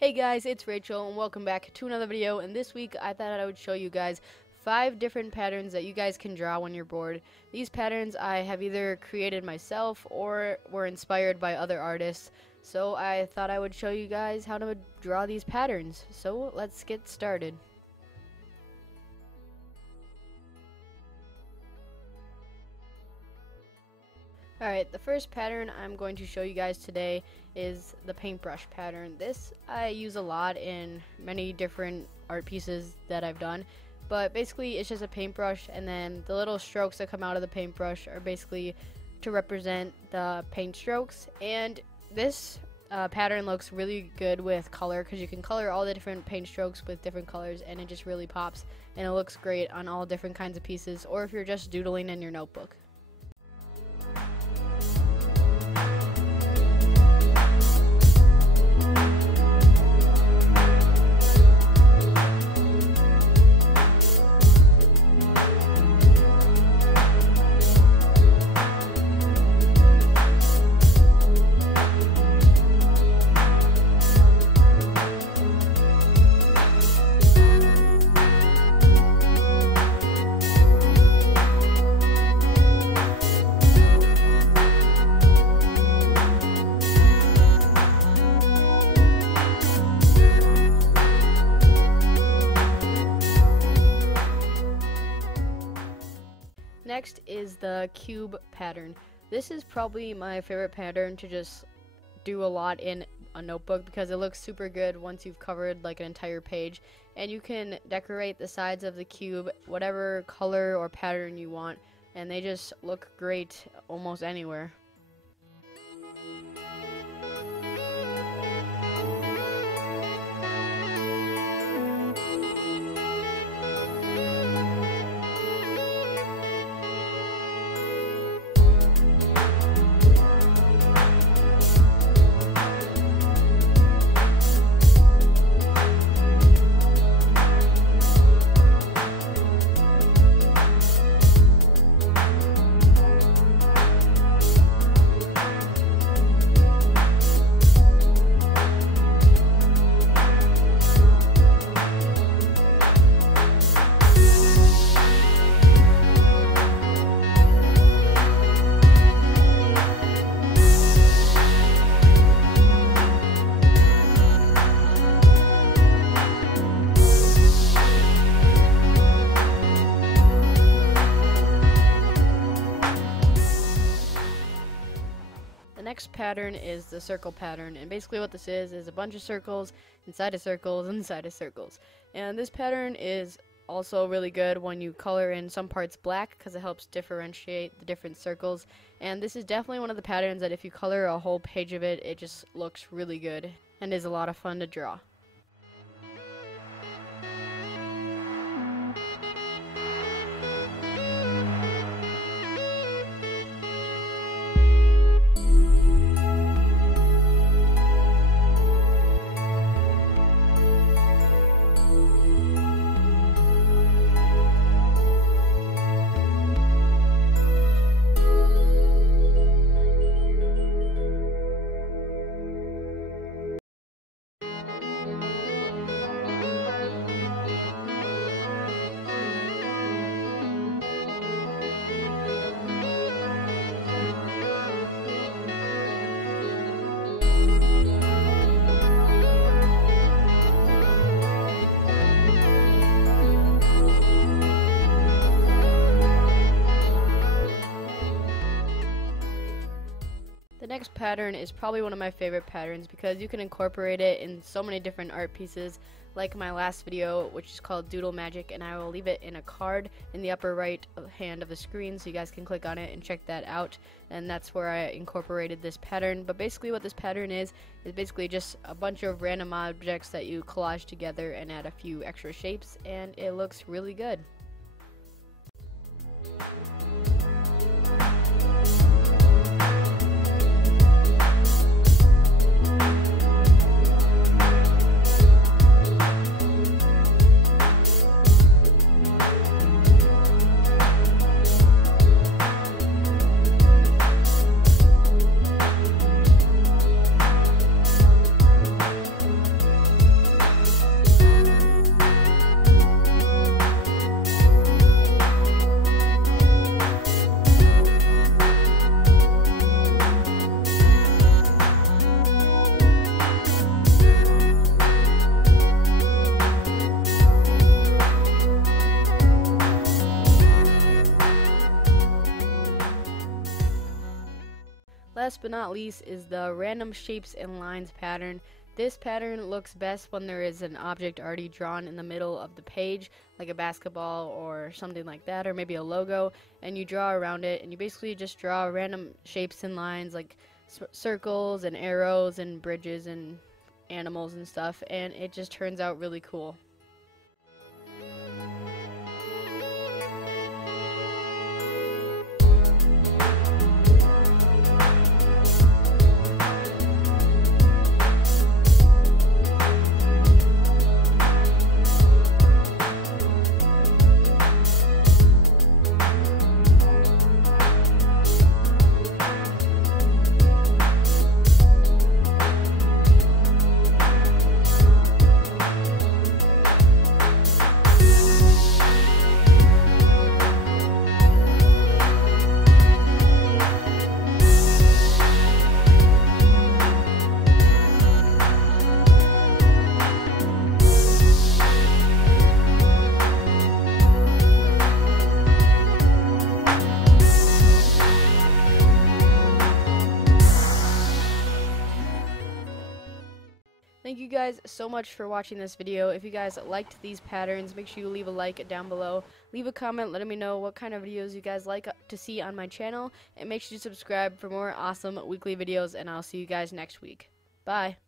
Hey guys, it's Rachel and welcome back to another video, and this week I thought I would show you guys 5 different patterns that you guys can draw when you're bored. These patterns I have either created myself or were inspired by other artists, so I thought I would show you guys how to draw these patterns. So let's get started. Alright, the first pattern I'm going to show you guys today is the paintbrush pattern. This I use a lot in many different art pieces that I've done, but basically it's just a paintbrush, and then the little strokes that come out of the paintbrush are basically to represent the paint strokes. And this pattern looks really good with color because you can color all the different paint strokes with different colors, and it just really pops, and it looks great on all different kinds of pieces, or if you're just doodling in your notebook. Next is the cube pattern. This is probably my favorite pattern to just do a lot in a notebook because it looks super good once you've covered like an entire page, and you can decorate the sides of the cube whatever color or pattern you want, and they just look great almost anywhere. The next pattern is the circle pattern, and basically what this is a bunch of circles inside of circles inside of circles. And this pattern is also really good when you color in some parts black because it helps differentiate the different circles. And this is definitely one of the patterns that if you color a whole page of it, it just looks really good and is a lot of fun to draw. The next pattern is probably one of my favorite patterns because you can incorporate it in so many different art pieces, like my last video, which is called Doodle Magic, and I will leave it in a card in the upper right hand of the screen so you guys can click on it and check that out. And that's where I incorporated this pattern. But basically what this pattern is basically just a bunch of random objects that you collage together and add a few extra shapes, and it looks really good. last but not least is the random shapes and lines pattern. This pattern looks best when there is an object already drawn in the middle of the page, like a basketball or something like that, or maybe a logo, and you draw around it, and you basically just draw random shapes and lines like circles and arrows and bridges and animals and stuff, and it just turns out really cool. Thank you guys so much for watching this video. If you guys liked these patterns, make sure you leave a like down below. Leave a comment letting me know what kind of videos you guys like to see on my channel. And make sure you subscribe for more awesome weekly videos, and I'll see you guys next week. Bye.